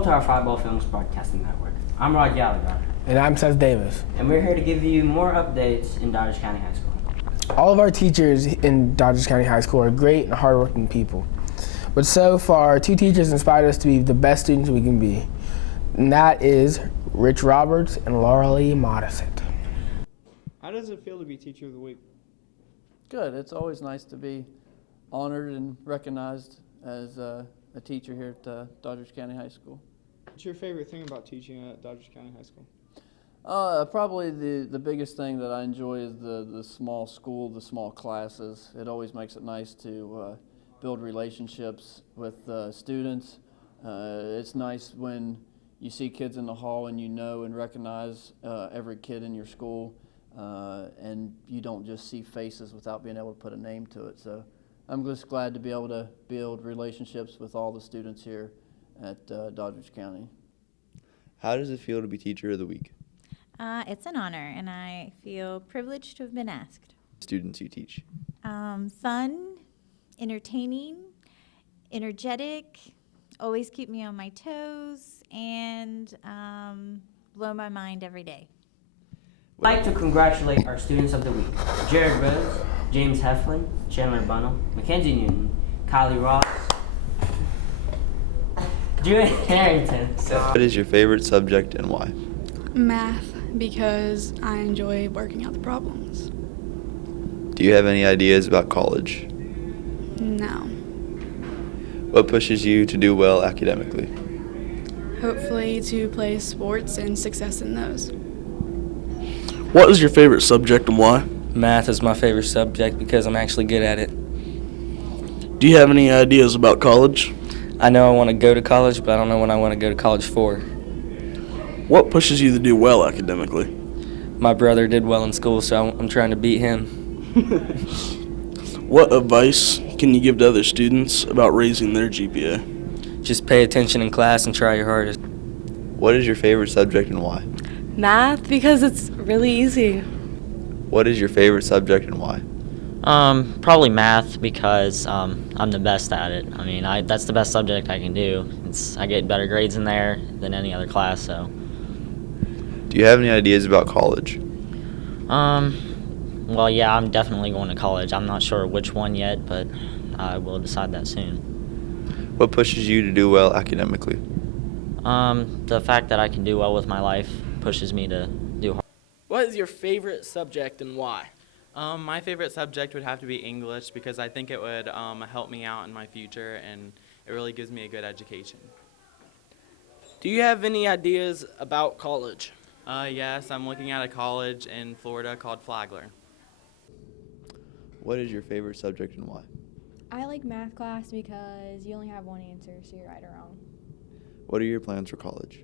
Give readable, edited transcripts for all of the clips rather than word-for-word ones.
Welcome to our Five Ball Films Broadcasting Network. I'm Rod Gallagher. And I'm Seth Davis. And we're here to give you more updates in Dodgers County High School. All of our teachers in Dodgers County High School are great and hardworking people. But so far, 2 teachers inspired us to be the best students we can be. And that is Rich Roberts and Laura Lee Modisett. How does it feel to be Teacher of the Week? Good. It's always nice to be honored and recognized as a teacher here at Dodgers County High School. What's your favorite thing about teaching at Dodgers County High School? Probably the biggest thing that I enjoy is the small school, the small classes. It always makes it nice to build relationships with students. It's nice when you see kids in the hall and you know and recognize every kid in your school, and you don't just see faces without being able to put a name to it. So I'm just glad to be able to build relationships with all the students here at Dodgers County. How does it feel to be Teacher of the Week? It's an honor, and I feel privileged to have been asked. Students you teach. Fun, entertaining, energetic, always keep me on my toes, and blow my mind every day. I'd like to congratulate our students of the week: Jared Rose, James Heflin, Chandler Bunnell, Mackenzie Newton, Kylie Ross, Julian Harrington. What is your favorite subject and why? Math, because I enjoy working out the problems. Do you have any ideas about college? No. What pushes you to do well academically? Hopefully to play sports and success in those. What is your favorite subject and why? Math is my favorite subject because I'm actually good at it. Do you have any ideas about college? I know I want to go to college, but I don't know what I want to go to college for. What pushes you to do well academically? My brother did well in school, so I'm trying to beat him. What advice can you give to other students about raising their GPA? Just pay attention in class and try your hardest. What is your favorite subject and why? Math, because it's really easy. What is your favorite subject and why? Probably math because I'm the best at it. I mean, that's the best subject I can do. I get better grades in there than any other class, so. Do you have any ideas about college? Well, yeah, I'm definitely going to college. I'm not sure which one yet, but I will decide that soon. What pushes you to do well academically? The fact that I can do well with my life pushes me to do hard. What is your favorite subject and why? My favorite subject would have to be English because I think it would help me out in my future, and it really gives me a good education. Do you have any ideas about college? Yes, I'm looking at a college in Florida called Flagler. What is your favorite subject and why? I like math class because you only have one answer, so you're right or wrong. What are your plans for college?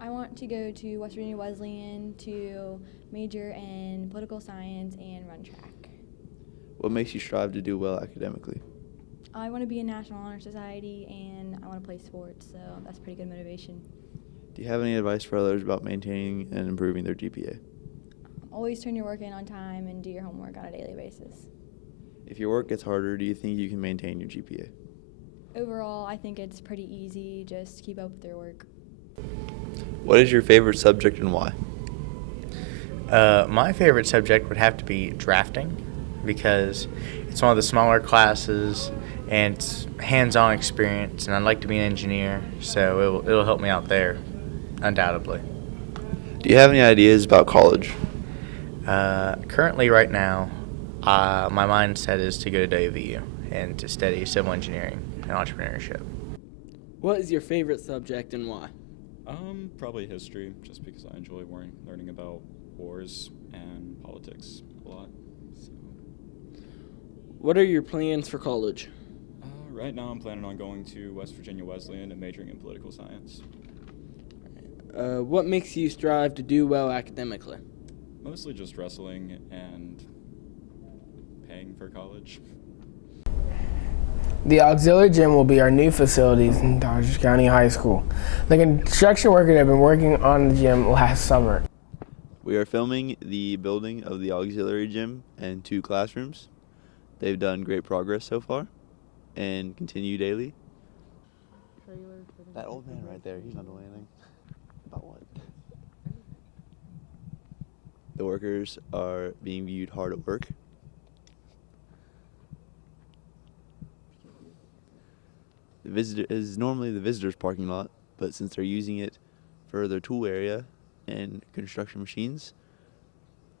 I want to go to West Virginia Wesleyan to major in political science and run track. What makes you strive to do well academically? I want to be in National Honor Society and I want to play sports, so that's pretty good motivation. Do you have any advice for others about maintaining and improving their GPA? Always turn your work in on time and do your homework on a daily basis. If your work gets harder, do you think you can maintain your GPA? Overall, I think it's pretty easy. Just keep up with your work. What is your favorite subject and why? My favorite subject would have to be drafting because it's one of the smaller classes and it's hands-on experience, and I'd like to be an engineer, so it'll help me out there, undoubtedly. Do you have any ideas about college? Currently, right now, my mindset is to go to WVU and to study civil engineering and entrepreneurship. What is your favorite subject and why? Probably history, just because I enjoy learning about wars and politics a lot. So. What are your plans for college? Right now I'm planning on going to West Virginia Wesleyan and majoring in political science. What makes you strive to do well academically? Mostly just wrestling and paying for college. The auxiliary gym will be our new facilities in Dodgers County High School. The construction workers have been working on the gym last summer. We are filming the building of the auxiliary gym and 2 classrooms. They've done great progress so far and continue daily. Trailer for the That old man right there, he's not doing anything. About what? The workers are being viewed hard at work. The visitor is normally the visitors' parking lot, but since they're using it for their tool area and construction machines,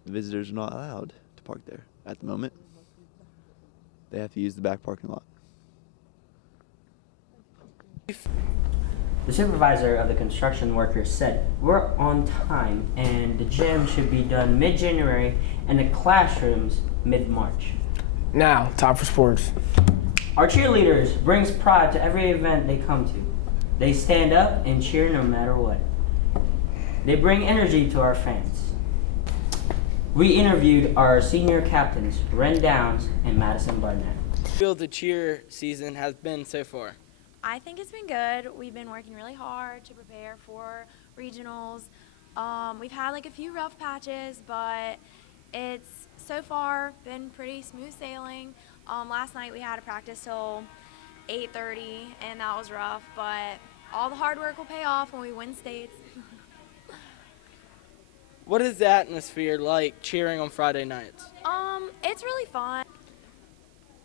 the visitors are not allowed to park there at the moment. They have to use the back parking lot. The supervisor of the construction workers said, "We're on time and the gym should be done mid-January and the classrooms mid-March." Now, time for sports. Our cheerleaders brings pride to every event they come to. They stand up and cheer no matter what. They bring energy to our fans. We interviewed our senior captains, Ren Downs and Madison Barnett. Feel the cheer season has been so far? I think it's been good. We've been working really hard to prepare for regionals. We've had like a few rough patches, but it's so far been pretty smooth sailing. Last night we had a practice till 8:30, and that was rough, but all the hard work will pay off when we win states. What is the atmosphere like cheering on Friday nights? It's really fun.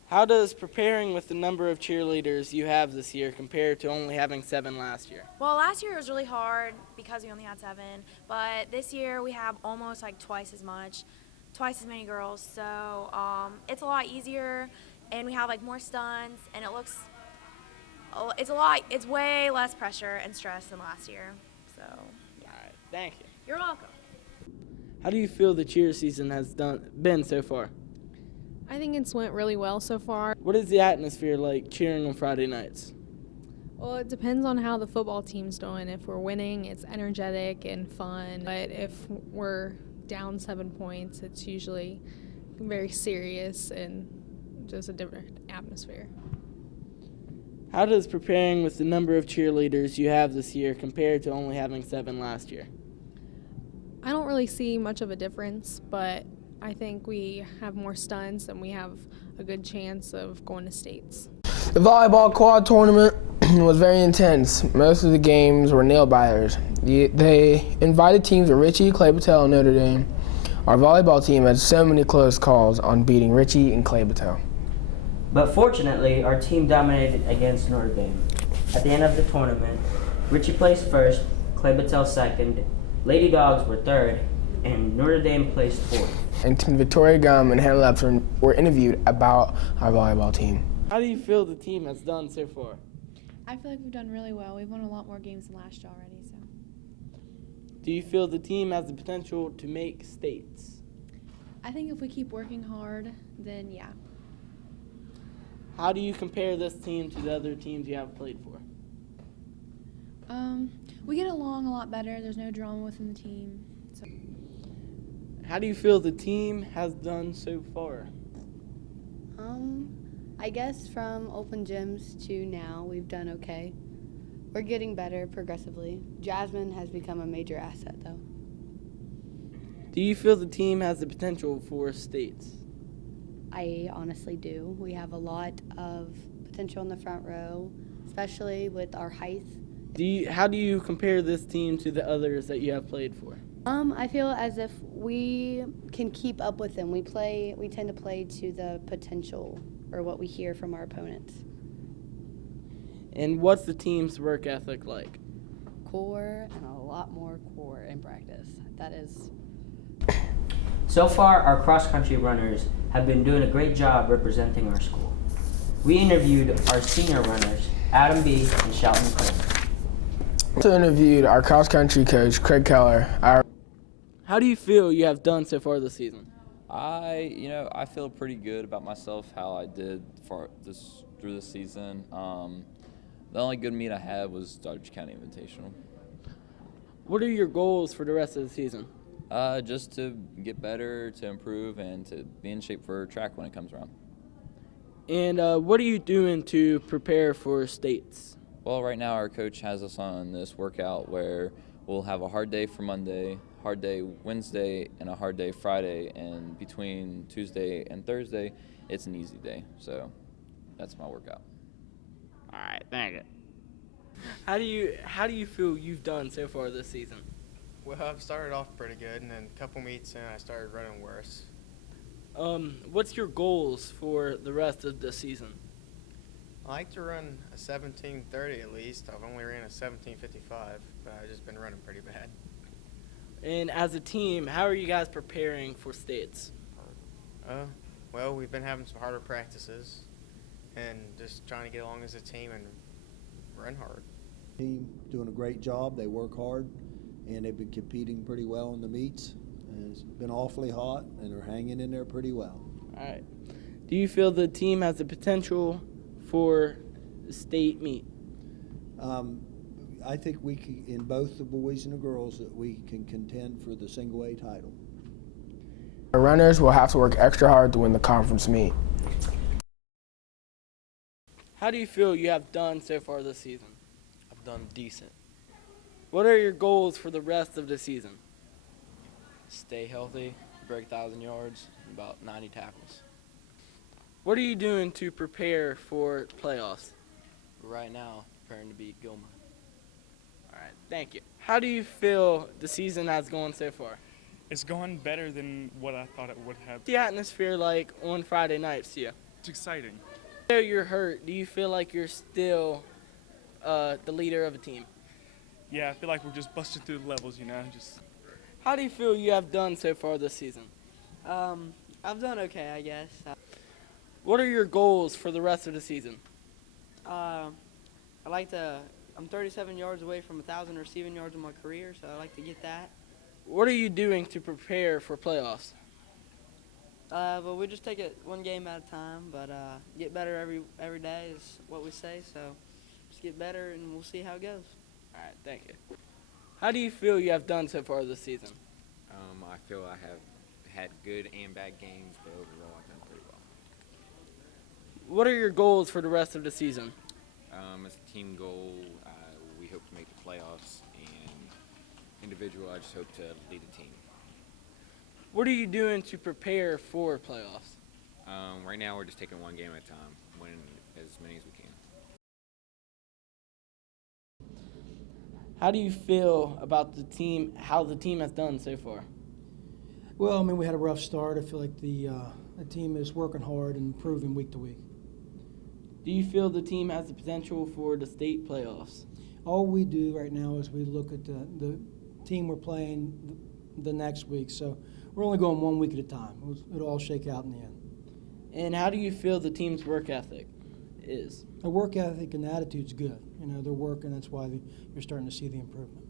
How does preparing with the number of cheerleaders you have this year compare to only having 7 last year? Well, last year it was really hard because we only had 7, but this year we have almost like twice as many girls, so it's a lot easier, and we have like more stunts, and it's way less pressure and stress than last year, so yeah. All right, thank you. You're welcome. How do you feel the cheer season has been so far? I think it's went really well so far. What is the atmosphere like cheering on Friday nights? Well, it depends on how the football team's doing. If we're winning, it's energetic and fun, but if we're down 7 points, it's usually very serious and just a different atmosphere. How does preparing with the number of cheerleaders you have this year compare to only having 7 last year? I don't really see much of a difference, but I think we have more stunts and we have a good chance of going to states. The volleyball quad tournament was very intense. Most of the games were nail-biters. They invited teams of Ritchie, Clay Battelle, and Notre Dame. Our volleyball team had so many close calls on beating Ritchie and Clay Battelle. But fortunately, our team dominated against Notre Dame. At the end of the tournament, Ritchie placed first, Clay Battelle second, Lady Dogs were third, and Notre Dame placed fourth. And Team Victoria Gum and Hannah Lepson were interviewed about our volleyball team. How do you feel the team has done so far? I feel like we've done really well. We've won a lot more games than last year already. So. Do you feel the team has the potential to make states? I think if we keep working hard, then yeah. How do you compare this team to the other teams you have played for? We get along a lot better. There's no drama within the team. So. How do you feel the team has done so far? I guess from open gyms to now, we've done okay. We're getting better progressively. Jasmine has become a major asset, though. Do you feel the team has the potential for states? I honestly do. We have a lot of potential in the front row, especially with our height. How do you compare this team to the others that you have played for? I feel as if we can keep up with them. We tend to play to the potential or what we hear from our opponents. And what's the team's work ethic like? Core and a lot more core in practice. That is. So far, our cross-country runners have been doing a great job representing our school. We interviewed our senior runners, Adam B. and Shelton Kramer. Also interviewed our cross-country coach, Craig Keller. How do you feel you have done so far this season? I feel pretty good about myself, how I did through this season. The only good meet I had was Dodge County Invitational. What are your goals for the rest of the season? Just to get better, to improve, and to be in shape for track when it comes around. And what are you doing to prepare for states? Well, right now our coach has us on this workout where we'll have a hard day for Monday, hard day Wednesday, and a hard day Friday, and between Tuesday and Thursday, it's an easy day. So that's my workout. All right, thank you. How do you feel you've done so far this season? Well, I've started off pretty good, and then a couple meets in, I started running worse. What's your goals for the rest of the season? I like to run a 17:30 at least. I've only ran a 17:55, but I've just been running pretty bad. And as a team, how are you guys preparing for states? Well, we've been having some harder practices and just trying to get along as a team and run hard. Team doing a great job. They work hard, and they've been competing pretty well in the meets. And it's been awfully hot, and they're hanging in there pretty well. All right. Do you feel the team has the potential for the state meet? I think we can, in both the boys and the girls, that we can contend for the single A title. The runners will have to work extra hard to win the conference meet. How do you feel you have done so far this season? I've done decent. What are your goals for the rest of the season? Stay healthy, break 1,000 yards, about 90 tackles. What are you doing to prepare for playoffs? Right now, preparing to beat Gilmer. All right, thank you. How do you feel the season has gone so far? It's gone better than what I thought it would have. What's the atmosphere like on Friday nights to you? It's exciting. Though you're hurt, do you feel like you're still the leader of a team? Yeah, I feel like we're just busting through the levels, How do you feel you have done so far this season? I've done okay, I guess. What are your goals for the rest of the season? I'm 37 yards away from 1,000 receiving yards in my career, so I'd like to get that. What are you doing to prepare for playoffs? But we just take it one game at a time, but get better every day is what we say, so just get better and we'll see how it goes. All right, thank you. How do you feel you have done so far this season? I feel I have had good and bad games, but overall I've done pretty well. What are your goals for the rest of the season? As a team goal, we hope to make the playoffs, and individual, I just hope to lead a team. What are you doing to prepare for playoffs? Right now we're just taking one game at a time, winning as many as we can. How do you feel about the team, how the team has done so far? Well, I mean, we had a rough start. I feel like the team is working hard and improving week to week. Do you feel the team has the potential for the state playoffs? All we do right now is we look at the team we're playing the next week. So we're only going 1 week at a time. It'll all shake out in the end. And how do you feel the team's work ethic is? The work ethic and attitude's good. They're working. That's why you're starting to see the improvement.